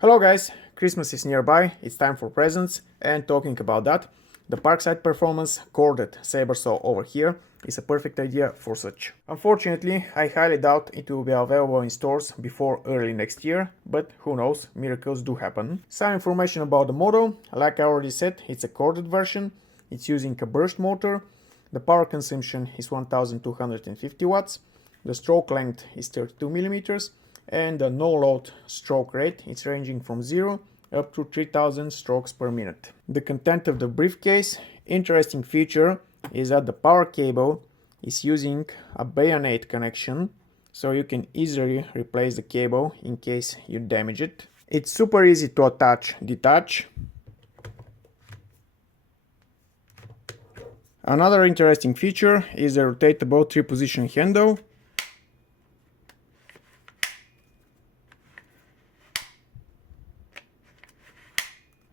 Hello guys, Christmas is nearby, it's time for presents, and talking about that, the Parkside Performance corded Sabre saw over here is a perfect idea for such. Unfortunately, I highly doubt it will be available in stores before early next year, but who knows, miracles do happen. Some information about the model, like I already said, it's a corded version, it's using a burst motor, the power consumption is 1250 watts, the stroke length is 32 millimeters, and the no-load stroke rate is ranging from 0 up to 3000 strokes per minute. The content of the briefcase, interesting feature is that the power cable is using a bayonet connection, so you can easily replace the cable in case you damage it. It's super easy to detach. Another interesting feature is the rotatable 3-position handle.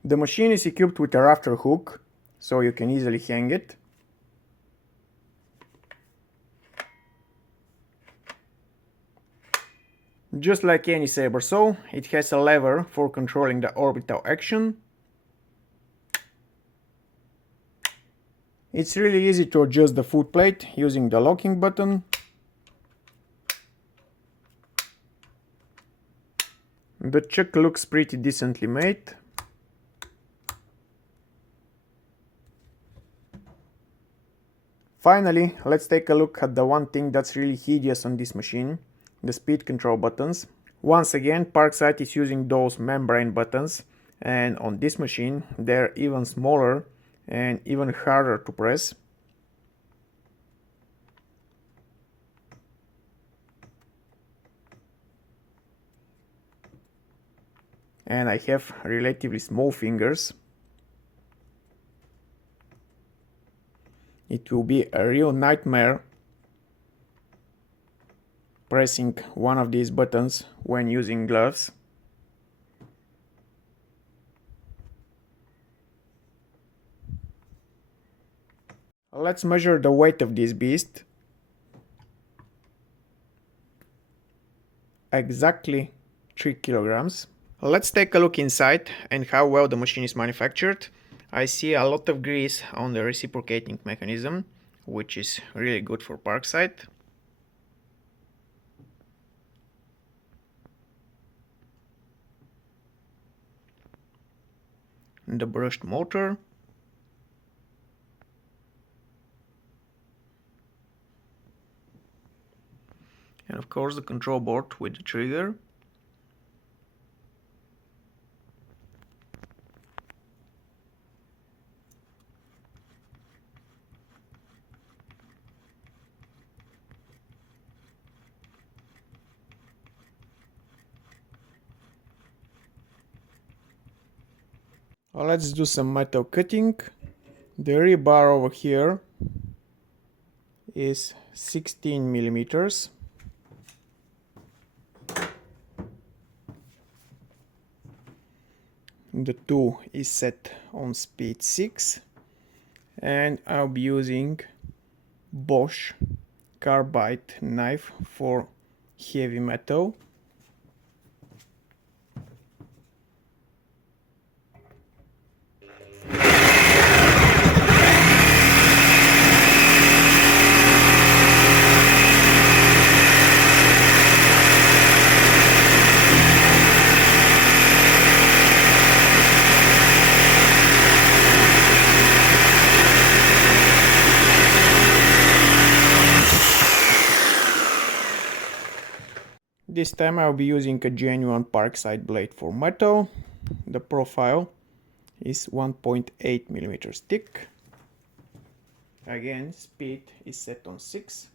The machine is equipped with a rafter hook, so you can easily hang it. Just like any Sabre saw, it has a lever for controlling the orbital action. It's really easy to adjust the foot plate using the locking button. The chuck looks pretty decently made. Finally, let's take a look at the one thing that's really hideous on this machine, the speed control buttons. Once again, Parkside is using those membrane buttons, and on this machine they're even smaller and even harder to press. And I have relatively small fingers. It will be a real nightmare pressing one of these buttons when using gloves. Let's measure the weight of this beast. Exactly 3 kilograms. Let's take a look inside and how well the machine is manufactured. I see a lot of grease on the reciprocating mechanism, which is really good for Parkside. The brushed motor. And of course the control board with the trigger. Let's do some metal cutting. The rebar over here is 16 millimeters. The tool is set on speed 6, and I'll be using Bosch carbide knife for heavy metal. This time I'll be using a genuine Parkside blade for metal. The profile is 1.8 millimeters thick. Again, speed is set on 6.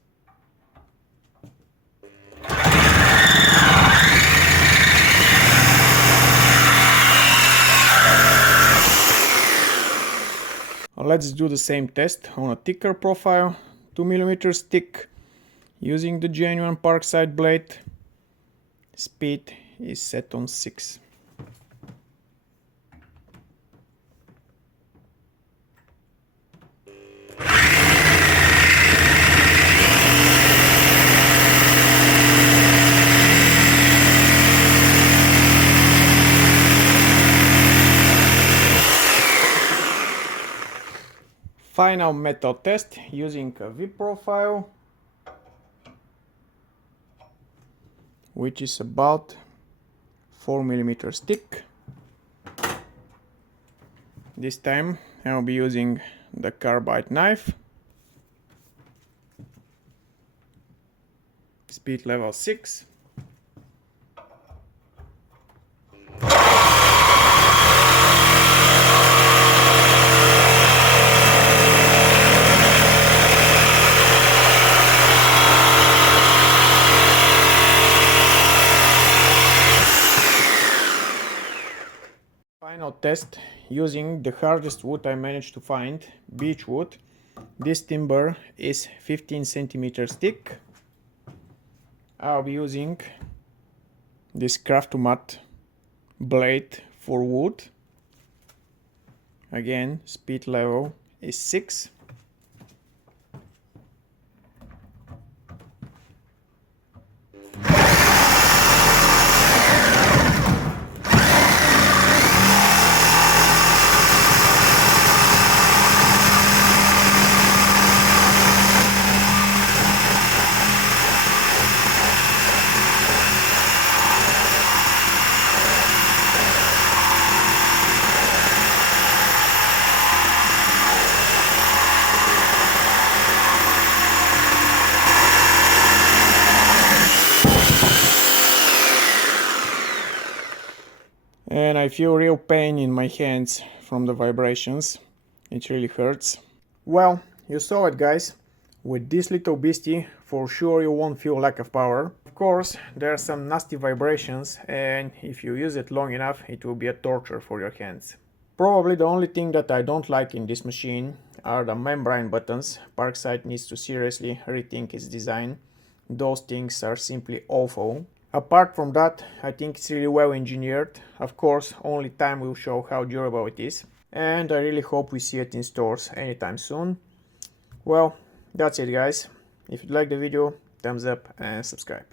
Let's do the same test on a thicker profile, 2 millimeters thick, using the genuine Parkside blade. Speed is set on 6. Final metal test using a V profile, which is about 4mm thick. This time I'll be using the carbide knife. Speed level 6. Final test using the hardest wood I managed to find, beech wood. This timber is 15 centimeters thick. I'll be using this Craftomat blade for wood. Again, speed level is 6. And I feel real pain in my hands from the vibrations. It really hurts. Well, you saw it, guys. With this little beastie, for sure you won't feel lack of power. Of course, there are some nasty vibrations, and if you use it long enough, it will be a torture for your hands. Probably the only thing that I don't like in this machine are the membrane buttons. Parkside needs to seriously rethink its design. Those things are simply awful. Apart from that, I think it's really well engineered. Of course, only time will show how durable it is. And I really hope we see it in stores anytime soon. Well, that's it, guys. If you liked the video, thumbs up and subscribe.